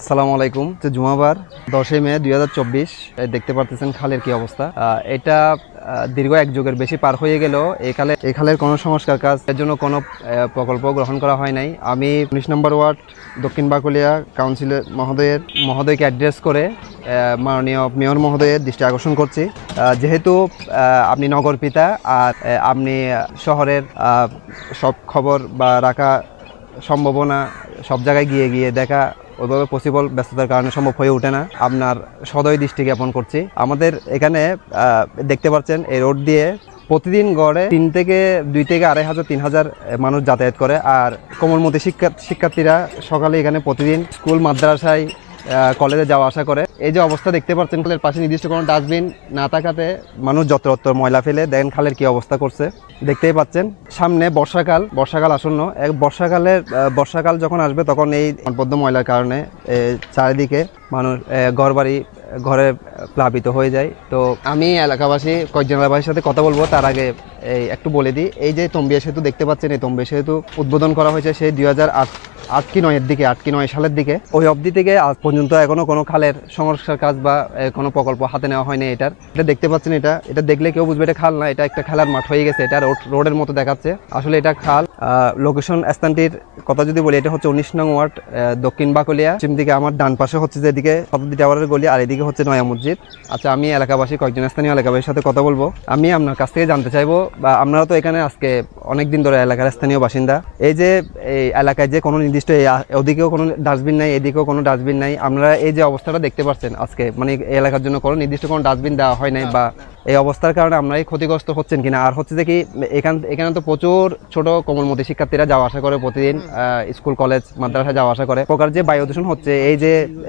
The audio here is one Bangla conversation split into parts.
আসসালামু আলাইকুম। জুমাবার 10 মে 2024 দেখতে পারতেছেন খালের কি অবস্থা। এটা দীর্ঘ এক যুগের বেশি পার হয়ে গেল। এই খালের কোনো সংস্কার কাজ এর জন্য কোনো প্রকল্প গ্রহণ করা হয় নাই। আমি 19 নম্বর ওয়ার্ড দক্ষিণ বাকুলিয়া কাউন্সিলর মহোদয়কে অ্যাড্রেস করে মাননীয় মেয়র মহোদয়ের দৃষ্টি আকর্ষণ করছি। যেহেতু আপনি নগর পিতা আর আপনি শহরের সব খবর বা রাখা সম্ভাবনা সব জায়গায় গিয়ে গিয়ে দেখা ওইভাবে পসিবল ব্যস্ততার কারণে সম্ভব হয়ে ওঠে না। আপনার সদয় দৃষ্টি জ্ঞাপন করছি। আমাদের এখানে দেখতে পাচ্ছেন এই রোড দিয়ে প্রতিদিন গড়ে 2 থেকে 2,500 3,000 মানুষ যাতায়াত করে। আর কোমলমতি শিক্ষার্থীরা সকালে এখানে প্রতিদিন স্কুল মাদ্রাসায় কলেজে যাওয়া আসা করে। এই যে অবস্থা দেখতে পাচ্ছেন, খালের পাশে নির্দিষ্ট কোনো ডাস্টবিন না থাকাতে মানুষ যত্রতত্র ময়লা ফেলে দেখেন খালের কি অবস্থা করছে দেখতেই পাচ্ছেন। সামনে বর্ষাকাল আসন্ন। বর্ষাকাল যখন আসবে তখন এই অনবদ্য ময়লার কারণে চারিদিকে মানুষ ঘরে প্লাবিত হয়ে যায়। তো আমি এলাকাবাসী কয়েকজন এলাকাবাসীর সাথে কথা বলবো। তার আগে একটু বলে দিই, এই যে তম্বিয়া সেতু দেখতে পাচ্ছেন, এই তম্বিয়া সেতু উদ্বোধন করা হয়েছে সেই 2008 কি 9 সালের দিকে। ওই অবধি থেকে আজ পর্যন্ত এখনো কোনো খালের সংস্কার কাজ বা কোনো প্রকল্প হাতে নেওয়া হয়নি। এটা দেখতে পাচ্ছেন, এটা দেখলে কেউ বুঝবে এটা খাল না, এটা একটা খেলার মাঠ হয়ে গেছে। এটা রোডের মতো দেখাচ্ছে, আসলে এটা খাল। লোকেশন স্থানটির কথা যদি বলি, এটা হচ্ছে 19 নং ওয়ার্ড দক্ষিণ বাকুলিয়া। পশ্চিম দিকে আমার ডান পাশে হচ্ছে যেদিকে শতাব্দী টাওয়ারের গলি, আর এদিকে হচ্ছে নয়া মসজিদ। আচ্ছা, আমি কয়েকজন স্থানীয় এলাকাবাসীর সাথে কথা বলবো। আমি আপনার কাছ থেকে জানতে চাইবো, বা আপনারা তো এখানে আজকে অনেকদিন ধরে এলাকার স্থানীয় বাসিন্দা, এই যে এই এলাকায় যে কোনো নির্দিষ্ট ওদিকেও কোনো ডাস্টবিন নাই, এদিকেও কোনো ডাস্টবিন নাই, আপনারা এই যে অবস্থাটা দেখতে পাচ্ছেন আজকে, মানে এই এলাকার জন্য কোনো নির্দিষ্ট কোনো ডাস্টবিন দেওয়া হয় নাই, বা এই অবস্থার কারণে আপনারাই ক্ষতিগ্রস্ত হচ্ছেন কিনা? আর হচ্ছে যে কি এখানে তো প্রচুর ছোট কোমলমতি শিক্ষার্থীরা যাওয়া আসা করে প্রতিদিন, স্কুল কলেজ মাদ্রাসা যাওয়া আসা করে। প্রকার যে বায়ু দূষণ হচ্ছে,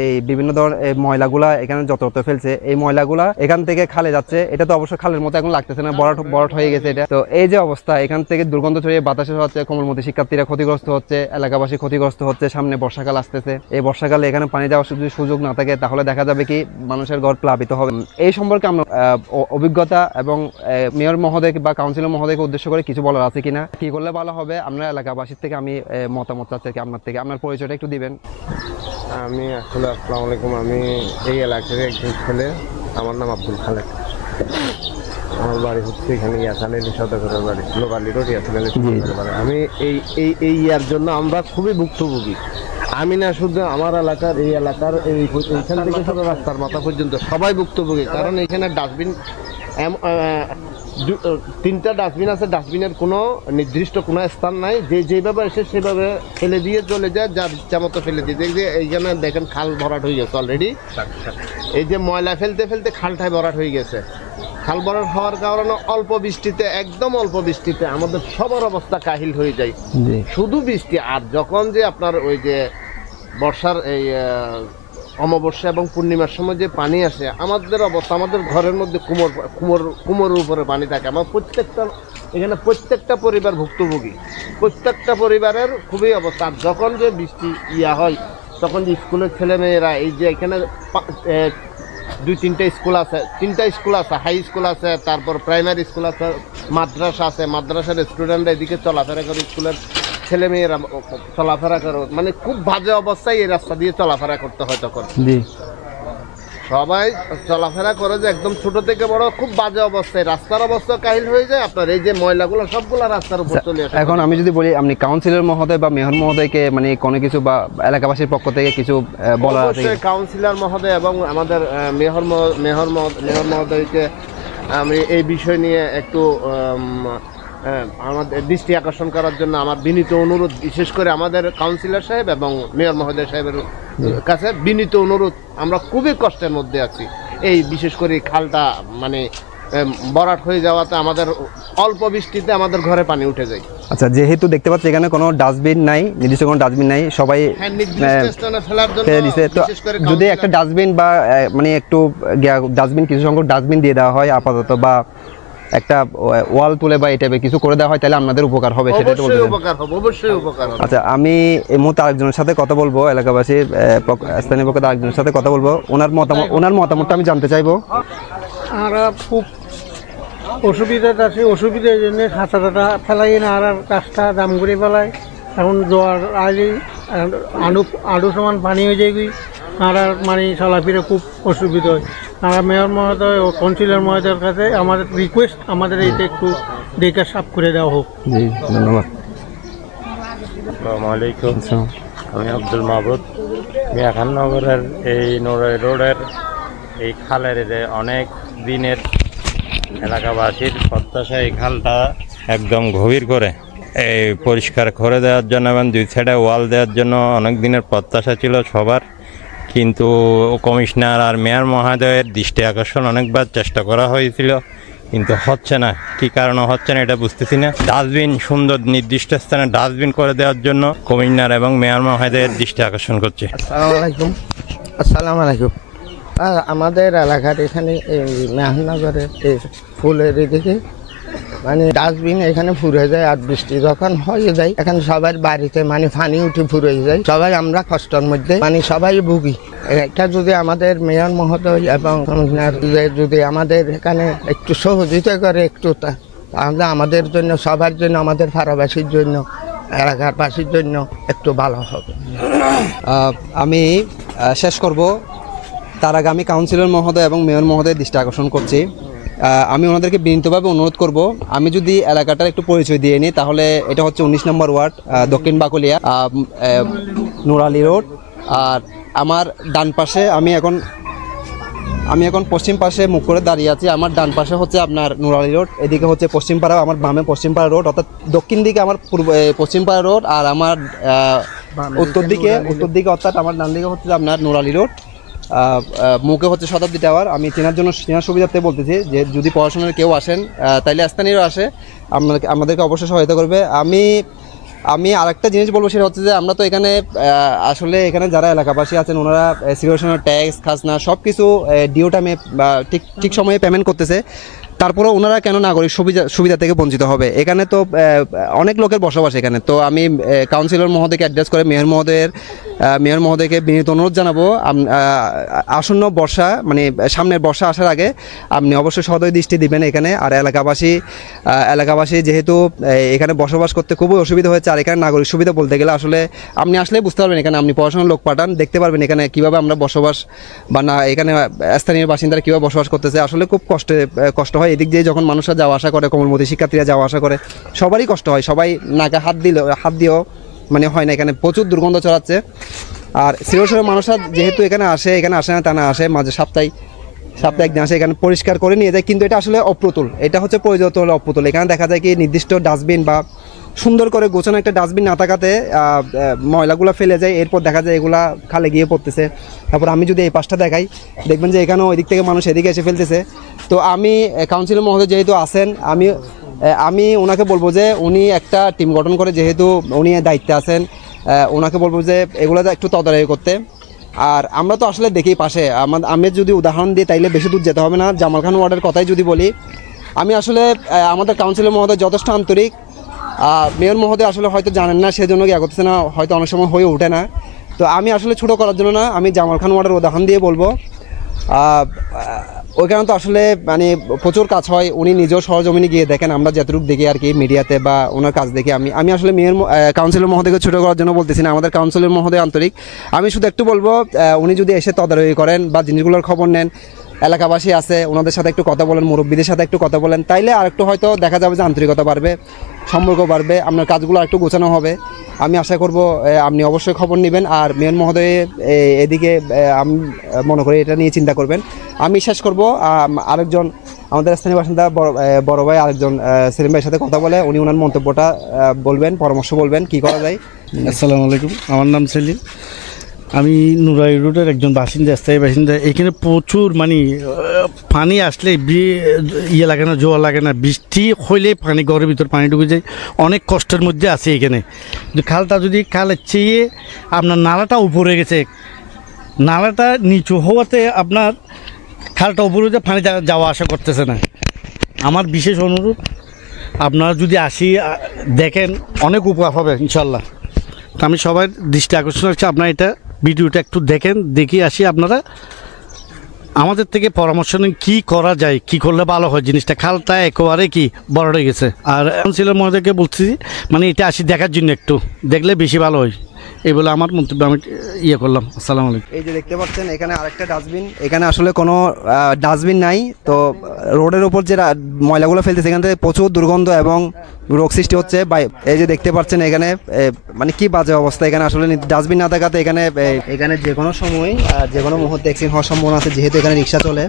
এই বিভিন্ন ধরনের ময়লাগুলা এখানে যত্রতত্র ফেলছে, এই ময়লাগুলা এখান থেকে খালে যাচ্ছে। এটা তো অবশ্য খালের মতো এখন লাগতেছে না, বরট হয়ে গেছে এটা। তো এই যে অবস্থা, এখান থেকে দুর্গন্ধ ছড়িয়ে বাতাসে হচ্ছে, কোমলমতি শিক্ষার্থীরা ক্ষতিগ্রস্ত হচ্ছে, এলাকাবাসী ক্ষতিগ্রস্ত হচ্ছে। সামনে বর্ষাকাল আসতেছে, এই বর্ষাকালে এখানে পানি দেওয়ার যদি সুযোগ না থাকে তাহলে দেখা যাবে কি মানুষের ঘর প্লাবিত হবে। এই সম্পর্কে আমরা অভিজ্ঞতা এবং মেয়র মহোদয় বা কাউন্সিলর মহোদয়কে উদ্দেশ্য করে কিছু বলার আছে কিনা, কি করলে ভালো হবে? আমরা এলাকাবাসীর থেকে আমি মতামত চাচ্ছি আপনার থেকে। আপনার পরিচয়টা একটু দিবেন। আমি আসলে আসসালামু আলাইকুম, আমি এই এলাকার একজন ছেলে। আমার নাম আব্দুল খালেক। আমার বাড়ি হচ্ছে এখানে ইয়াসানের সদরের বাড়ি, লোকালি রোড ইয়াসানের সদরের বাড়ি। আমি এই ইয়ার জন্য আমরা খুবই ভুক্তভোগী। আমি না, শুধু আমার এলাকার এইখান থেকে শুধু রাস্তার মাথা পর্যন্ত সবাই ভুক্তভোগী। কারণ এখানে ডাস্টবিন 3টা ডাস্টবিন আছে, ডাস্টবিনের কোনো নির্দিষ্ট কোনো স্থান নাই। যেভাবে এসে সেভাবে ফেলে দিয়ে চলে যায়, যার ইচ্ছা মতো ফেলে দিয়ে। যে এইখানে দেখেন খাল ভরাট হয়ে গেছে অলরেডি। এই যে ময়লা ফেলতে ফেলতে খালটায় ভরাট হয়ে গেছে। খাল ভরাট হওয়ার কারণে একদম অল্প বৃষ্টিতে আমাদের সবার অবস্থা কাহিল হয়ে যায়। শুধু বৃষ্টি, আর যখন যে আপনার ওই যে বর্ষার এই অমাবস্যা এবং পূর্ণিমার সময় যে পানি আসে, আমাদের অবস্থা, আমাদের ঘরের মধ্যে কুমোরের উপরে পানি থাকে। আমার প্রত্যেকটা পরিবার ভুক্তভোগী, প্রত্যেকটা পরিবারের খুবই অবস্থা। আর যখন যে বৃষ্টি হয়, তখন যে স্কুলের ছেলেমেয়েরা, এই যে এখানে 2-3টা স্কুল আছে, 3টা স্কুল আছে, হাই স্কুল আছে, তারপর প্রাইমারি স্কুল আছে, মাদ্রাসা আছে। মাদ্রাসার স্টুডেন্টরা এদিকে চলাফেরা করে, স্কুলের ছেলেমেয়েরা চলাফেরা করে, মানে খুব বাজে অবস্থায় এই রাস্তা দিয়ে চলাফেরা করতে হয়। তখন সবাই চলাফেরা করে যে একদম ছোট থেকে বড় খুব বাজে অবস্থায়, রাস্তার অবস্থা কাহিল হয়ে যায়। আপনার এই যে ময়লাগুলো সবগুলো রাস্তার উপর চলে আসে। এখন আমি যদি বলি, আপনি কাউন্সিলর মহোদয় বা মেয়র মহোদয়কে মানে কোনো কিছু বা এলাকাবাসীর পক্ষ থেকে কিছু বলার আছে? কাউন্সিলর মহোদয় এবং আমাদের মেয়র মহোদয়কে আমি এই বিষয় নিয়ে একটু আমাদের দৃষ্টি আকর্ষণ করার জন্য আমার বিনীত অনুরোধ, বিশেষ করে আমাদের কাউন্সিলর সাহেব এবং মেয়র মহোদয় সাহেবের কাছে বিনীত অনুরোধ। আমরা খুবই কষ্টের মধ্যে আছি। এই বিশেষ করে খালটা মানে ভরাট হয়ে যাওয়াতে আমাদের অল্প বৃষ্টিতে আমাদের ঘরে পানি উঠে যায়। আচ্ছা, যেহেতু দেখতে পাচ্ছি এখানে কোনো ডাস্টবিন নাই, নির্দিষ্ট কোনো ডাস্টবিন নাই, সবাই ফেলে দিছে। তো যদি একটা ডাস্টবিন বা মানে একটু ডাস্টবিন, কিছু সংখ্যক ডাস্টবিন দিয়ে দেওয়া হয় আপাতত, বা একটা ওয়াল তুলে বা এই টাইপের কিছু করে দেওয়া হয়, তাহলে আপনাদের উপকার হবে, সেটা তো বলতে। অবশ্যই উপকার হবে। আচ্ছা, আমি এই মুহূর্তে আরেকজনের সাথে কথা বলবো, এলাকাবাসীর স্থানীয় পক্ষে আরেকজনের সাথে কথা বলবো। ওনার মতামতটা আমি জানতে চাইবো। আমরা খুব অসুবিধাটা আছে, অসুবিধার জন্য খাঁচা টাটা ফেলাই না, আর কাজটা দাম করে ফেলায়। এখন জোয়ার আইলে আডু সমান পানি হয়ে যায় কি আর মানে চলাফেরা খুব অসুবিধা হয়। আমরা মেয়র মহোদয় ও কাউন্সিলর মহোদয়ের কাছে আমাদের রিকোয়েস্ট, আমাদের এইটা একটু দেখে সাফ করে দেওয়া হোক। জি ধন্যবাদ। আসসালামু আলাইকুম, আমি আব্দুল মাহবুদ। মিয়াখাননগরের এই নোরাই রোডের এই খালের যে অনেক দিনের এলাকাবাসীর প্রত্যাশা এই খালটা একদম গভীর করে এই পরিষ্কার করে দেওয়ার জন্য এবং 2 সাইডে ওয়াল দেওয়ার জন্য অনেক দিনের প্রত্যাশা ছিল সবার, কিন্তু কমিশনার আর মেয়র মহোদয়ের দৃষ্টি আকর্ষণ অনেকবার চেষ্টা করা হয়েছিল, কিন্তু হচ্ছে না। কী কারণে হচ্ছে না এটা বুঝতেছি না। ডাস্টবিন, সুন্দর নির্দিষ্ট স্থানে ডাস্টবিন করে দেওয়ার জন্য কমিশনার এবং মেয়র মহোদয়ের দৃষ্টি আকর্ষণ করছে। আসসালামু আলাইকুম। আমাদের এলাকার এখানে এই মেহনগরের এই ফুলের এদিকে মানে ডাস্টবিন এখানে ফুরে যায়, আর বৃষ্টি যখন হয়ে যায় এখানে সবার বাড়িতে মানে পানি উঠে ফুরে যায়, সবাই আমরা কষ্টের মধ্যে মানে সবাই ভুগি। এটা যদি আমাদের মেয়র মহোদয় এবং কমিশনার যদি আমাদের এখানে একটু সহযোগিতা করে একটু, তাহলে আমাদের জন্য, সবার জন্য, আমাদের পাড়াবাসীর জন্য, এলাকার বাসীর জন্য একটু ভালো হবে। আমি শেষ করব তার আগে আমি কাউন্সিলর মহোদয় এবং মেয়র মহোদয়ের দৃষ্টি আকর্ষণ করছি। আমি ওনাদেরকে বিনীতভাবে অনুরোধ করব, আমি যদি এলাকাটার একটু পরিচয় দিয়ে নিই, তাহলে এটা হচ্ছে 19 নম্বর ওয়ার্ড, দক্ষিণ বাকুলিয়া, নুরালী রোড। আর আমার ডান পাশে আমি এখন পশ্চিম পাশে মুখ করে দাঁড়িয়ে আছি। আমার ডান পাশে হচ্ছে আপনার নুরালী রোড, এদিকে হচ্ছে পশ্চিমপাড়া, আমার বামে পশ্চিমপাড়া রোড, অর্থাৎ দক্ষিণ দিকে আমার পশ্চিমপাড়া রোড, আর আমার উত্তর দিকে অর্থাৎ আমার ডান দিকে হচ্ছে আপনার নুরালী রোড, মুখে হচ্ছে শতাব্দী টাওয়ার। আমি চেনার সুবিধার্থে বলতেছি যে যদি পড়াশোনার কেউ আসেন তাইলে স্থানীয়রা আসে, আমাদেরকে অবশ্যই সহায়তা করবে। আমি আরেকটা জিনিস বলবো, সেটা হচ্ছে যে আমরা তো এখানে আসলে এখানে যারা এলাকাবাসী আছেন ওনারা সিকিউরিশনের ট্যাক্স, খাজনা সব কিছু ডিও টাইমে ঠিক সময়ে পেমেন্ট করতেছে, তারপরেও ওনারা কেন নাগরিক সুবিধা থেকে বঞ্চিত হবে? এখানে তো অনেক লোকের বসবাস এখানে। তো আমি কাউন্সিলর মহোদয়কে অ্যাড্রেস করে মেয়র মহোদয়কে বিনীত অনুরোধ জানাবো, আসন্ন বর্ষা মানে সামনের বর্ষা আসার আগে আপনি অবশ্যই সদয় দৃষ্টি দিবেন এখানে। আর এলাকাবাসী যেহেতু এখানে বসবাস করতে খুবই অসুবিধা হয়েছে, আর এখানে নাগরিক সুবিধা বলতে গেলে আসলে আপনি আসলেই বুঝতে পারবেন, এখানে আপনি পড়াশোনার লোক পাঠান, দেখতে পারবেন এখানে কীভাবে আমরা বসবাস বা না এখানে স্থানীয় বাসিন্দারা কীভাবে বসবাস করতেছে। আসলে খুব কষ্ট হয় এদিক দিয়ে যখন মানুষরা যাওয়া আসা করে, কোমলমতি শিক্ষার্থীরা যাওয়া আসা করে, সবারই কষ্ট হয়। সবাই নাকে হাত দিয়েও মানে হয় না, এখানে প্রচুর দুর্গন্ধ ছড়াচ্ছে। আর সিরিয়াসের মানুষরা যেহেতু এখানে আসে না তা না, আসে মাঝে সপ্তাহে একদিন আসে, এখানে পরিষ্কার করে নিয়ে যায়, কিন্তু এটা আসলে অপ্রতুল, এটা হচ্ছে প্রয়োজনীয় হলে অপ্রতুল। এখানে দেখা যায় কি নির্দিষ্ট ডাস্টবিন বা সুন্দর করে গোছানো একটা ডাস্টবিন না থাকাতে ময়লাগুলো ফেলে যায়, এরপর দেখা যায় এগুলা খালে গিয়ে পড়তেছে। তারপর আমি যদি এই পাশটা দেখাই, দেখবেন যে এখানেও ওই দিক থেকে মানুষ এদিকে এসে ফেলতেছে। তো আমি কাউন্সিলর মহোদয় যেহেতু আছেন, আমি ওনাকে বলবো যে উনি একটা টিম গঠন করে, যেহেতু উনি দায়িত্বে আছেন, ওনাকে বলবো যে এগুলো একটু তদারকি করতে। আর আমরা তো আসলে দেখি পাশে, আমি যদি উদাহরণ দিই তাইলে বেশি দূর যেতে হবে না। জামাল খান ওয়ার্ডের কথাই যদি বলি, আমি আসলে আমাদের কাউন্সিলর মহোদয় যথেষ্ট আন্তরিক, মেয়র মহোদয় আসলে হয়তো জানেন না, সেজন্য কি করতেছে না, হয়তো অনেক সময় হয়ে ওঠে না। তো আমি আসলে ছোটো করার জন্য না, আমি জামাল খান ওয়ার্ডের উদাহরণ দিয়ে বলবো, ওইখানে তো আসলে মানে প্রচুর কাজ হয়, উনি নিজেও সরজমিনে গিয়ে দেখেন, আমরা যতটুকু দেখি আর কি মিডিয়াতে বা ওনার কাজ দেখি। আমি আসলে কাউন্সিলর মহোদয়কে ছোটো করার জন্য বলতেছি না, আমাদের কাউন্সিলর মহোদয় আন্তরিক। আমি শুধু একটু বলবো, উনি যদি এসে তদারকি করেন বা জিনিসগুলোর খবর নেন, এলাকাবাসী আছে ওনাদের সাথে একটু কথা বলেন, মুরব্বীদের সাথে একটু কথা বলেন, তাইলে আর একটু হয়তো দেখা যাবে যে আন্তরিকতা বাড়বে, সম্পর্ক বাড়বে, আপনার কাজগুলো একটু গোছানো হবে। আমি আশা করব আপনি অবশ্যই খবর নেবেন। আর মেয়র মহোদয় এদিকে আমি মনে করি এটা নিয়ে চিন্তা করবেন। আমি শেষ করব আরেকজন আমাদের স্থানীয় বাসিন্দা বড় ভাই আরেকজন সেলিম ভাইয়ের সাথে কথা বলে উনি ওনার মন্তব্যটা বলবেন, পরামর্শ বলবেন কী করা যায়। আসসালামু আলাইকুম, আমার নাম সেলিম, আমি নুরাই রোডের একজন বাসিন্দা, স্থায়ী বাসিন্দা। এখানে প্রচুর মানে পানি আসলে ইয়ে লাগে না, জোয়ার লাগে না, বৃষ্টি হইলে পানি ঘরের ভিতর পানি ঢুকে যায়, অনেক কষ্টের মধ্যে আছে এখানে। খালটা যদি খালের চেয়ে আপনার নালাটা উপরে গেছে, নালাটা নিচু হওয়াতে আপনার খালটা উপরে যে পানি যাওয়া আসা করতেছে না। আমার বিশেষ অনুরোধ, আপনারা যদি আসি দেখেন অনেক উপকার হবে ইনশাল্লাহ। তো আমি সবার দৃষ্টি আকর্ষণ রাখছি, আপনারা এটা ভিডিওটা একটু দেখেন, দেখে আসি আপনারা আমাদের থেকে পরামর্শ নিন কী করা যায়, কি করলে ভালো হয় জিনিসটা। খালটা একেবারে কি বড় হয়ে গেছে। আর কাউন্সিলর মহোদয়কে বলছি মানে এটা আসি দেখার জন্য, একটু দেখলে বেশি ভালো হয়, এই বলে আমার মন্তব্য আমি ইয়ে করলাম। আসসালামু আলাইকুম। এই যে দেখতে পাচ্ছেন এখানে আরেকটা ডাস্টবিন, এখানে আসলে কোনো ডাস্টবিন নাই। তো রোডের উপর যে ময়লাগুলো ফেলতেছে এখান থেকে প্রচুর দুর্গন্ধ এবং রোগ সৃষ্টি হচ্ছে। এই যে দেখতে পাচ্ছেন এখানে মানে কি বাজে অবস্থা। এখানে আসলে ডাস্টবিন না থাকাতে এখানে যে কোনো সময় যে কোনো মুহূর্তে অ্যাক্সিডেন্ট হওয়ার সম্ভাবনা আছে, যেহেতু এখানে রিক্সা চলে।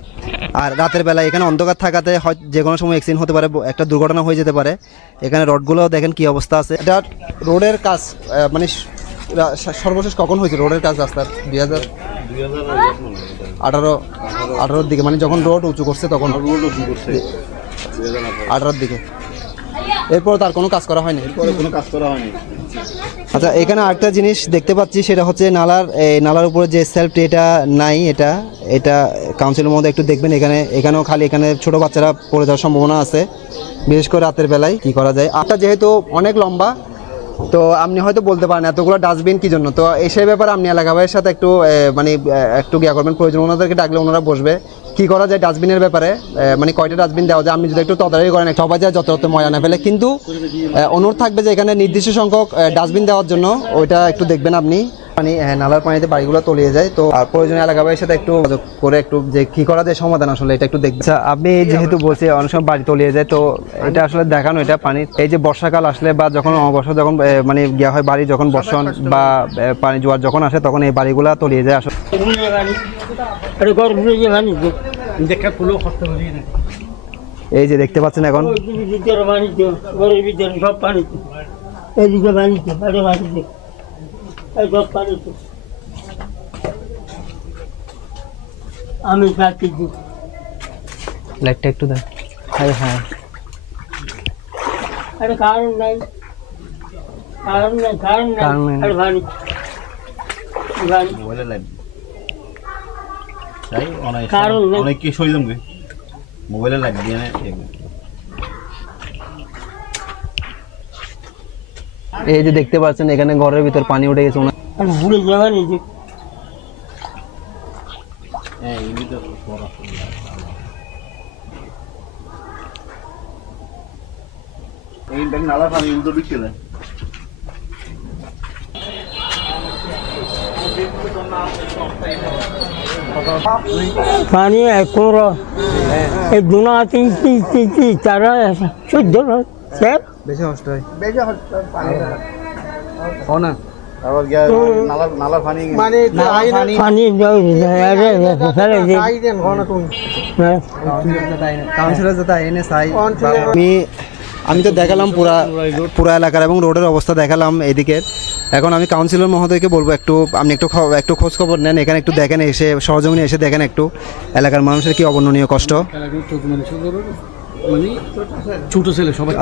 আর রাতের বেলা এখানে অন্ধকার থাকাতে হয়তো যে কোনো সময় অ্যাক্সিডেন্ট হতে পারে, একটা দুর্ঘটনা হয়ে যেতে পারে। এখানে রোডগুলো দেখেন কি অবস্থা আছে। এটা রোডের কাজ মানে সর্বশেষ কখন হয়েছে রোডের কাজ রাস্তার? 2018 দিকে, মানে যখন রোড উঁচু করছে তখন 18 দিকে। এরপর তার কোনো কাজ করা হয়নি। আচ্ছা, এখানে আরেকটা জিনিস দেখতে পাচ্ছি, সেটা হচ্ছে নালার উপরে যে সেলফটি এটা নাই। এটা কাউন্সিলের মধ্যে একটু দেখবেন। এখানেও খালি এখানে ছোট বাচ্চারা পড়ে যাওয়ার সম্ভাবনা আছে, বিশেষ করে রাতের বেলায়। কি করা যায়? আটটা যেহেতু অনেক লম্বা, তো আপনি হয়তো বলতে পারেন এতগুলো ডাস্টবিন কি জন্য। তো সেই ব্যাপারে আপনি এলাকা ভাইয়ের সাথে একটু মানে একটু গিয়া করবেন, প্রয়োজন ওনাদেরকে ডাকলে ওনারা বসবে। কি করা যায় ডাস্টবিনের ব্যাপারে, মানে কয়টা ডাস্টবিন দেওয়া যায় আপনি যদি একটু তদারকি করেন, সবাই যায় যত ময়লা না ফেলে। কিন্তু অনুরোধ থাকবে যে এখানে নির্দিষ্ট সংখ্যক ডাস্টবিন দেওয়ার জন্য, ওইটা একটু দেখবেন আপনি। পানি নালার পানিতে বাড়িগুলো তলিয়ে যায়। তো আর প্রয়োজনীয় এলাকা ভাইয়ের সাথে একটু করে একটু যে কি করা যায় সমাধান, আসলে এটা একটু দেখবেন। আচ্ছা, আপনি যেহেতু বলছি অনেক সময় বাড়ি তলিয়ে যায়, তো এটা আসলে দেখানো, এটা পানি এই যে বর্ষাকাল আসলে বা যখন অবসর যখন মানে গিয়া হয় বাড়ি, যখন বর্ষণ বা পানি জোয়ার যখন আসে তখন এই বাড়িগুলা তলিয়ে যায় আসলে। এই যে দেখতে পাচ্ছেন এখন আমি লাইটটা একটু দেখ। হ্যাঁ হ্যাঁ, আরে কারণ নাই আরে ভাই মোবাইলে লাইভ তাই কারণ অনেক কি সই জমবে মোবাইলে লাইভ দিয়ে না। এই যে দেখতে পাচ্ছেন এখানে ঘরের ভিতর পানি উঠে গেছে। আমি ভুলে যাবানি যে হ্যাঁ এই তো পড়া এই ব্যাগ নালা পানি উল্টো দিকে যায়। পানি একর এই দুনা তিন চার 14 স্যার বেশি কষ্ট হয়, না আবার গিয়া নালা পানি মানে পানি কাউন্সিলর যেটা এনে চাই। আমি তো দেখালাম পুরা এলাকার এবং রোডের অবস্থা দেখালাম এদিকে। এখন আমি কাউন্সিলর মহোদয়কে বলবো আপনি একটু খোঁজ খবর নেন, এখানে একটু দেখেন, এসে সরজমিনে এসে দেখেন একটু এলাকার মানুষের কি অবর্ণনীয় কষ্ট।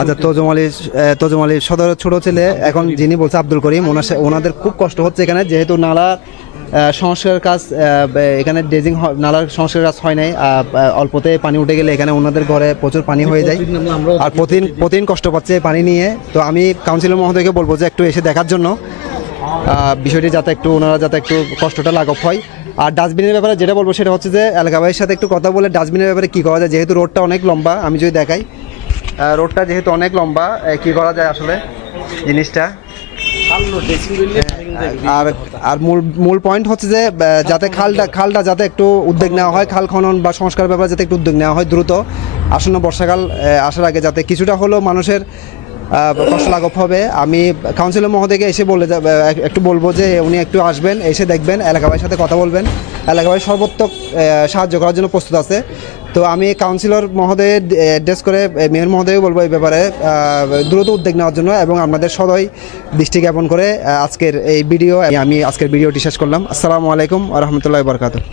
আচ্ছা, তোজমালি সদরের ছোট ছেলে এখন যিনি বলছে আব্দুল করিম, ওনাদের খুব কষ্ট হচ্ছে এখানে, যেহেতু নালা সংস্কার কাজ এখানে ড্রেজিং নালার সংস্কার কাজ হয় নাই। অল্পতে পানি উঠে গেলে এখানে ওনাদের ঘরে প্রচুর পানি হয়ে যায়, আর প্রতিদিন কষ্ট পাচ্ছে পানি নিয়ে। তো আমি কাউন্সিলর মহোদয়কে বলবো যে একটু এসে দেখার জন্য বিষয়টি, যাতে একটু ওনারা যাতে একটু কষ্টটা লাঘব হয়। আর ডাস্টবিনের ব্যাপারে যেটা বলবো সেটা হচ্ছে যে এলাকাবাসীর সাথে একটু কথা বলে ডাস্টবিনের ব্যাপারে কী করা যায়, যেহেতু রোডটা অনেক লম্বা। আমি যদি দেখাই রোডটা যেহেতু অনেক লম্বা, কী করা যায় আসলে জিনিসটা। আর মূল পয়েন্ট হচ্ছে যে যাতে খালটা যাতে একটু উদ্যোগ নেওয়া হয়, খাল খনন বা সংস্কার ব্যাপারে যাতে একটু উদ্যোগ নেওয়া হয় দ্রুত। আসন্ন বর্ষাকাল আসার আগে যাতে কিছুটা হলেও মানুষের কষ্ট লাঘব হবে। আমি কাউন্সিলর মহোদয়কে এসে একটু বলবো যে উনি একটু আসবেন, এসে দেখবেন, এলাকাবাসীর সাথে কথা বলবেন। এলাকাবাসী সর্বোত্তক সাহায্য করার জন্য প্রস্তুত আছে। তো আমি কাউন্সিলর মহোদয়ের অ্যাড্রেস করে মেয়র মহোদয়কে বলবো এই ব্যাপারে দ্রুত উদ্যোগ নেওয়ার জন্য, এবং আপনাদের সদয় দৃষ্টি জ্ঞাপন করে আমি আজকের ভিডিওটি শেষ করলাম। আসসালামু আলাইকুম ওয়া রাহমাতুল্লাহি ওয়া বারাকাতুহু।